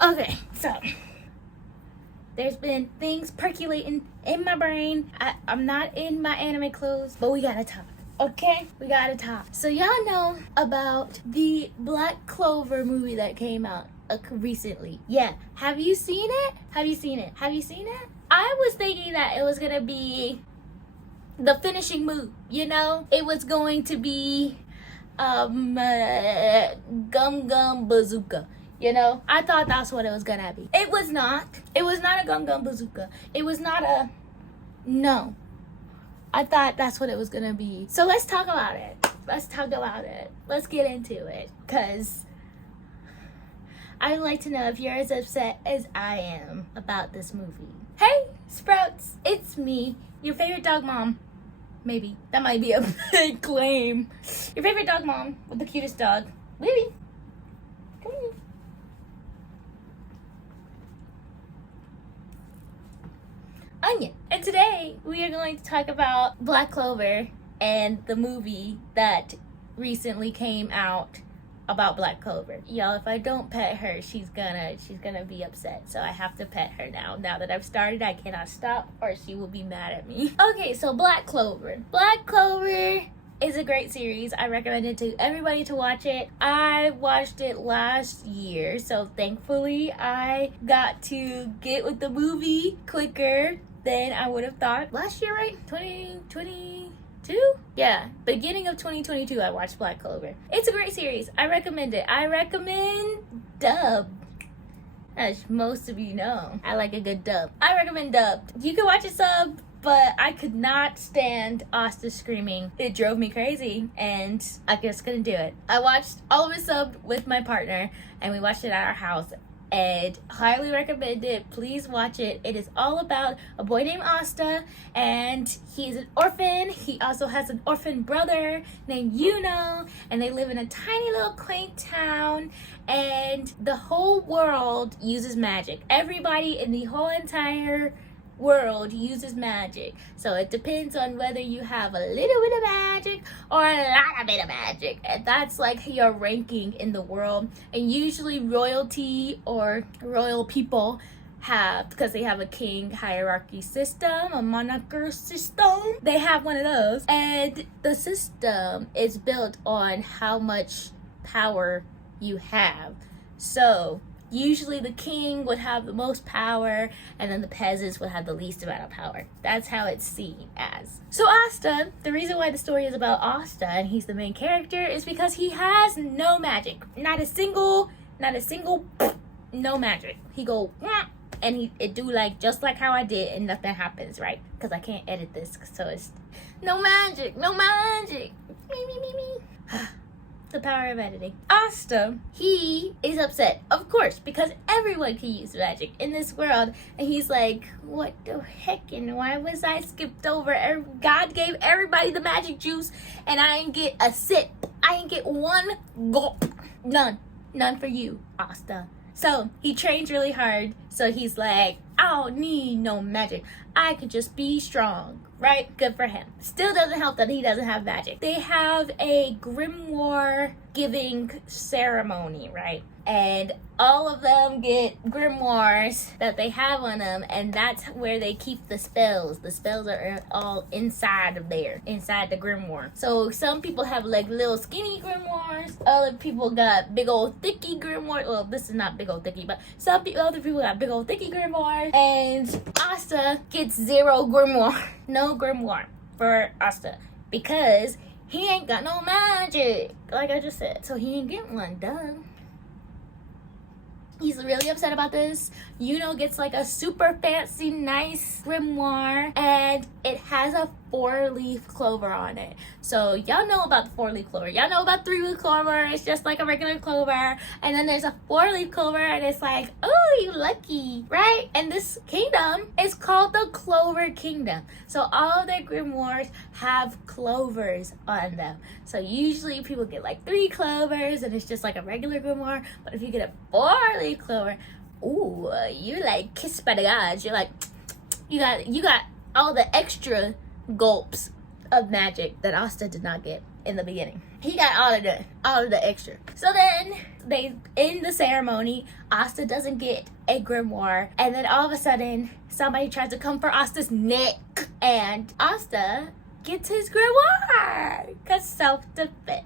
Okay, so there's been things percolating in my brain. I'm not in my anime clothes, but we gotta talk. Okay, we gotta talk. So y'all know about the Black Clover movie that came out recently. Yeah, have you seen it? Have you seen it? Have you seen it? I was thinking that it was gonna be the finishing move, you know? It was going to be Gum Gum Bazooka. You know, I thought that's what it was gonna be. It was not. It was not a Gum Gum Bazooka. It was not a, no. I thought that's what it was gonna be. So let's talk about it. Let's talk about it. Let's get into it. Cause I'd like to know if you're as upset as I am about this movie. Hey, Sprouts, it's me, your favorite dog mom. Maybe. That might be a big claim. Your favorite dog mom with the cutest dog. Libby. Come here. Onion. And today we are going to talk about Black Clover and the movie that recently came out about Black Clover. Y'all, if I don't pet her, she's gonna be upset. So I have to pet her now. Now that I've started, I cannot stop or she will be mad at me. Okay, so Black Clover. Black Clover is a great series. I recommend it to everybody to watch it. I watched it last year, so thankfully I got to get with the movie quicker than I would have thought. Last year, right? 2022? Yeah, beginning of 2022 I watched Black Clover. It's a great series. I recommend it. I recommend dub. As most of you know, I like a good dub. I recommend dubbed. You can watch it sub, but I could not stand Asta screaming. It drove me crazy and I just couldn't do it. I watched all of it subbed with my partner and we watched it at our house. And highly recommend it. Please watch it. It is all about a boy named Asta, and he's an orphan. He also has an orphan brother named Yuno, and they live in a tiny little quaint town, and the whole world uses magic. Everybody in the whole entire world uses magic, so it depends on whether you have a little bit of magic or a lot of bit of magic, and that's like your ranking in the world. And usually royalty or royal people have, because they have a king hierarchy system, a monarchy system, they have one of those, and the system is built on how much power you have. So usually the king would have the most power and then the peasants would have the least amount of power. That's how it's seen as. So Asta, the reason why the story is about Asta and he's the main character is because he has no magic. Not a single, no magic. He go, wah, and it do like, just like how I did, and nothing happens, right? Because I can't edit this, so it's no magic, no magic. Me. The power of editing. Asta, he is upset, of course, because everyone can use magic in this world. And he's like, what the heck, and why was I skipped over? God gave everybody the magic juice, and I didn't get a sip. I didn't get one gulp. None for you, Asta. So he trains really hard. So he's like, I don't need no magic. I could just be strong, right? Good for him. Still doesn't help that he doesn't have magic. They have a grimoire giving ceremony, right? And all of them get grimoires that they have on them, and that's where they keep the spells. The spells are all inside of there, inside the grimoire. So some people have like little skinny grimoires. Other people got big old thicky grimoires. Well, this is not big old thicky, but other people got big old thicky grimoires. And Asta gets 0 grimoire. No grimoire for Asta because he ain't got no magic, like I just said. So he ain't getting one done. He's really upset about this. Yuno gets like a super fancy, nice grimoire, and it has a 4-leaf clover on it. So y'all know about the 4-leaf clover. Y'all know about 3-leaf clover. It's just like a regular clover. And then there's a 4-leaf clover, and it's like, oh, you lucky, right? And this kingdom is called the Clover Kingdom. So all of their grimoires have clovers on them. So usually people get like 3 clovers, and it's just like a regular grimoire. But if you get a 4-leaf clover, ooh, you're like kissed by the gods. You're like, you got all the extra gulps of magic that Asta did not get. in the beginning. He got all of the extra. So then they end the ceremony. Asta doesn't get a grimoire, and then all of a sudden somebody tries to come for Asta's neck, and Asta gets his grimoire because self-defense.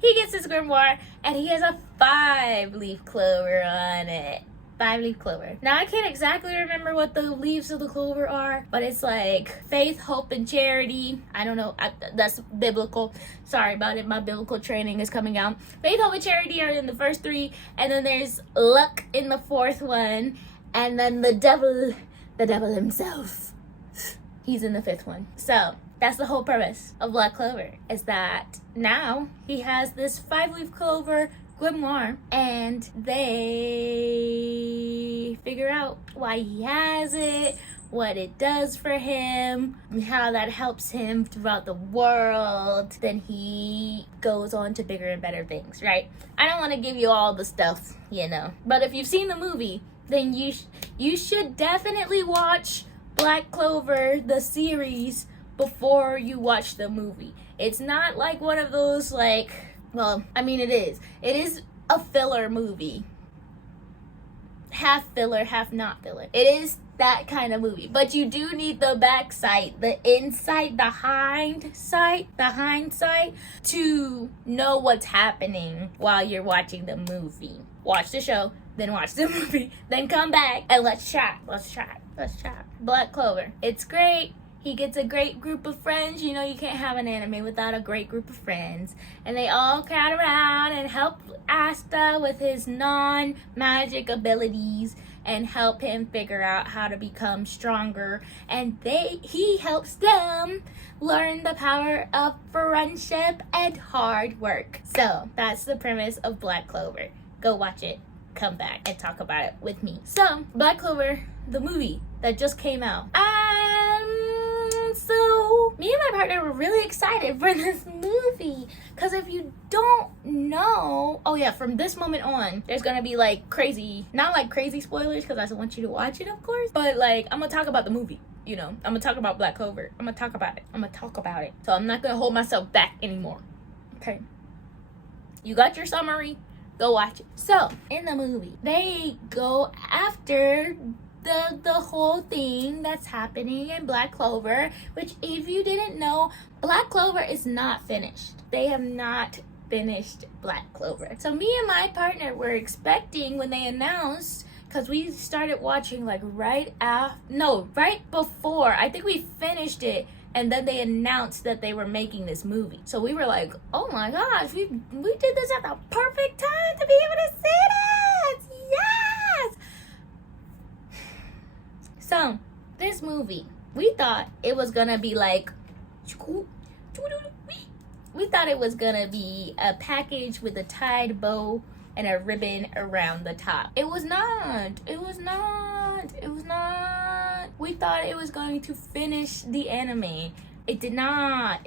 He gets his grimoire, and he has a 5-leaf clover on it. 5-leaf clover. Now, I can't exactly remember what the leaves of the clover are, but it's like faith, hope, and charity. I don't know. That's biblical. Sorry about it. My biblical training is coming out. Faith, hope, and charity are in the first 3, and then there's luck in the 4th one, and then the devil himself, he's in the 5th one. So that's the whole premise of Black Clover, is that now he has this 5-leaf clover grimoire, and they figure out why he has it, what it does for him, how that helps him throughout the world. Then he goes on to bigger and better things, right? I don't want to give you all the stuff, but if you've seen the movie, then you should definitely watch Black Clover, the series, before you watch the movie. It's not like one of those, like, well, I mean, it is a filler movie, half filler, half not filler. It is that kind of movie, but you do need the backside, the inside, the hindsight to know what's happening while you're watching the movie. Watch the show, then watch the movie, then come back and let's chat. Black Clover, it's great. He gets a great group of friends. You can't have an anime without a great group of friends. And they all crowd around and help Asta with his non-magic abilities and help him figure out how to become stronger. And he helps them learn the power of friendship and hard work. So that's the premise of Black Clover. Go watch it. Come back and talk about it with me. So, Black Clover, the movie that just came out. So me and my partner were really excited for this movie, because if you don't know, from this moment on, there's gonna be like crazy, not like crazy spoilers, because I just want you to watch it, of course, but like I'm gonna talk about the movie. I'm gonna talk about Black Clover. I'm gonna talk about it. So I'm not gonna hold myself back anymore. Okay, you got your summary, go watch it. So in the movie, they go after the whole thing that's happening in Black Clover, which, if you didn't know, Black Clover is not finished. They have not finished Black Clover. So me and my partner were expecting, when they announced, because we started watching like right before, I think we finished it, and then they announced that they were making this movie. So we were like, oh my gosh, we did this at the perfect time to be able to see this. Yes! So, this movie, we thought it was gonna be like, we thought it was gonna be a package with a tied bow and a ribbon around the top. It was not. We thought it was going to finish the anime. It did not.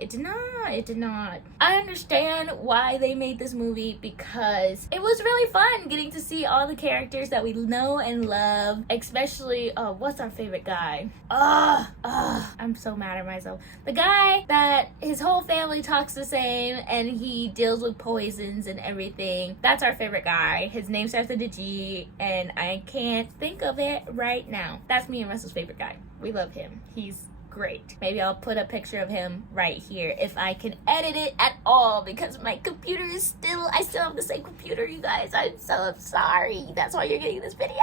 I understand why they made this movie, because it was really fun getting to see all the characters that we know and love, especially, what's our favorite guy? I'm so mad at myself. The guy that his whole family talks the same and he deals with poisons and everything. That's our favorite guy. His name starts with a G and I can't think of it right now. That's me and Russell's favorite guy. We love him. He's great. Maybe I'll put a picture of him right here if I can edit it at all, because my computer is I still have the same computer, you guys. I'm so sorry. That's why you're getting this video.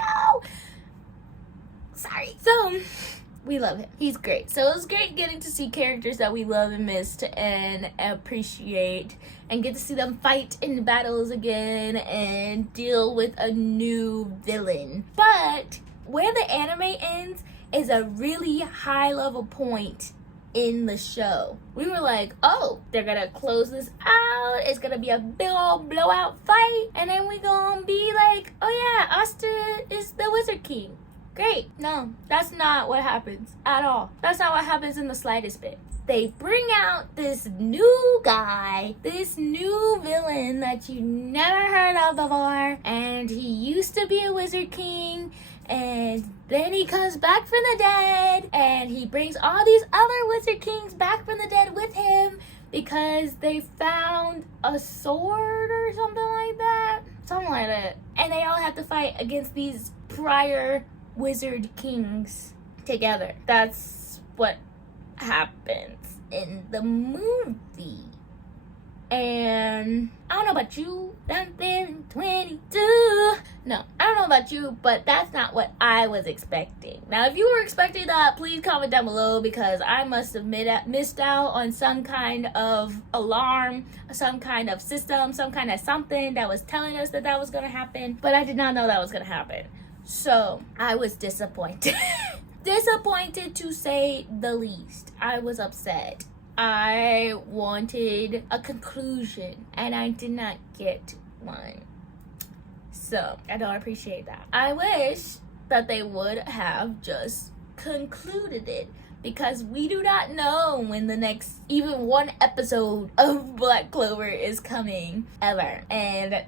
Sorry. So we love him. He's great. So it was great getting to see characters that we love and missed and appreciate, and get to see them fight in battles again and deal with a new villain. But where the anime ends is a really high level point in the show. We were like, oh, they're gonna close this out. It's gonna be a big old blowout fight. And then we gonna be like, oh yeah, Asta is the Wizard King. Great. No, that's not what happens at all. That's not what happens in the slightest bit. They bring out this new guy, this new villain that you never heard of before. And he used to be a Wizard King. And then he comes back from the dead, and he brings all these other Wizard Kings back from the dead with him, because they found a sword or something like that. Something like that. And they all have to fight against these prior wizard kings together. That's what happens in the movie. And I don't know about you, I'm feeling 22. No, I don't know about you, but that's not what I was expecting. Now, if you were expecting that, please comment down below, because I must have missed out on some kind of alarm, some kind of system, some kind of something that was telling us that that was going to happen. But I did not know that was going to happen. So I was disappointed. Disappointed to say the least. I was upset. I wanted a conclusion, and I did not get one. So I don't appreciate that. I wish that they would have just concluded it, because we do not know when the next even one episode of Black Clover is coming ever. And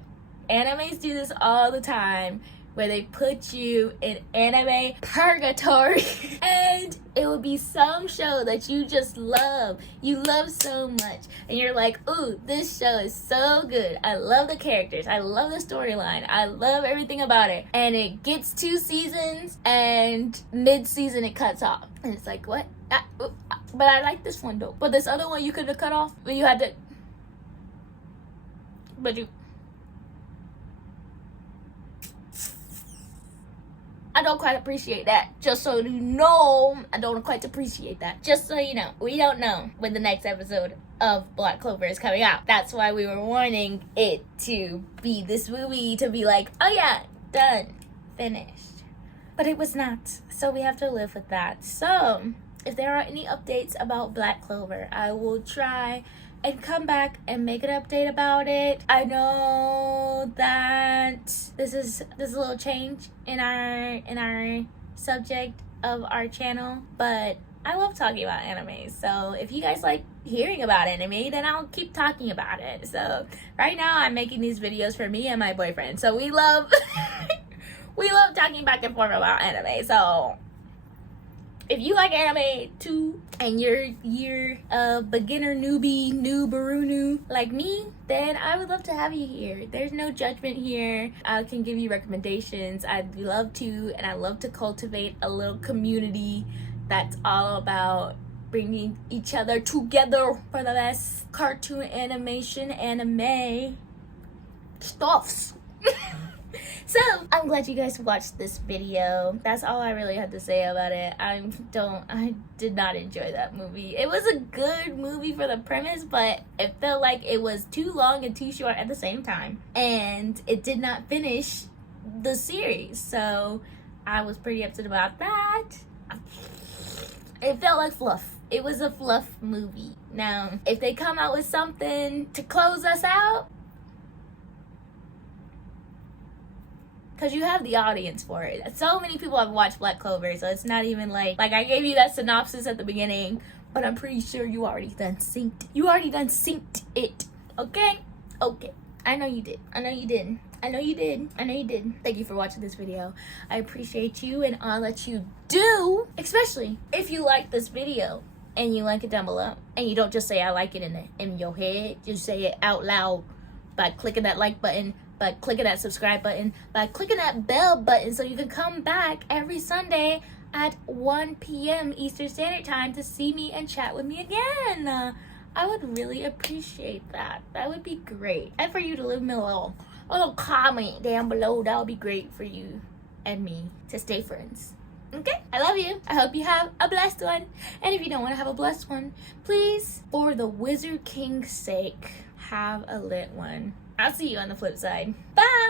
animes do this all the time, where they put you in anime purgatory. And it will be some show that you just love. You love so much. And you're like, ooh, this show is so good. I love the characters. I love the storyline. I love everything about it. And it gets 2 seasons, and mid-season it cuts off. And it's like, what? But I like this one though. But this other one you could have cut off. But you had to... But you... I don't quite appreciate that. Just so you know, I don't quite appreciate that. Just so you know, we don't know when the next episode of Black Clover is coming out. That's why we were wanting it to be this movie, to be like, oh yeah, done, finished. But it was not, so we have to live with that. So, if there are any updates about Black Clover, I will try and come back and make an update about it. I know that this is a little change in our subject of our channel, but I love talking about anime. So if you guys like hearing about anime, then I'll keep talking about it. So right now I'm making these videos for me and my boyfriend. So we love we love talking back and forth about anime. So if you like anime too, and you're a beginner newbie, noobarunu like me, then I would love to have you here. There's no judgment here. I can give you recommendations. I'd love to, and I love to cultivate a little community that's all about bringing each other together for the best cartoon animation anime stuffs. So, I'm glad you guys watched this video. That's all I really had to say about it. I did not enjoy that movie. It was a good movie for the premise, but it felt like it was too long and too short at the same time. And it did not finish the series. So, I was pretty upset about that. It felt like fluff. It was a fluff movie. Now, if they come out with something to close us out, because you have the audience for it. So many people have watched Black Clover, so it's not even like I gave you that synopsis at the beginning, but I'm pretty sure you already done synced. You already done synced it, okay? Okay. I know you did. I know you did. I know you did. I know you did. Thank you for watching this video. I appreciate you and all that you do, especially if you like this video and you like it down below, and you don't just say I like it in your head. Just say it out loud by clicking that like button, by clicking that subscribe button, by clicking that bell button, so you can come back every Sunday at 1 p.m. Eastern Standard Time to see me and chat with me again. I would really appreciate that. That would be great. And for you to leave me a little comment down below. That would be great for you and me to stay friends. Okay? I love you. I hope you have a blessed one. And if you don't want to have a blessed one, please, for the Wizard King's sake, have a lit one. I'll see you on the flip side. Bye!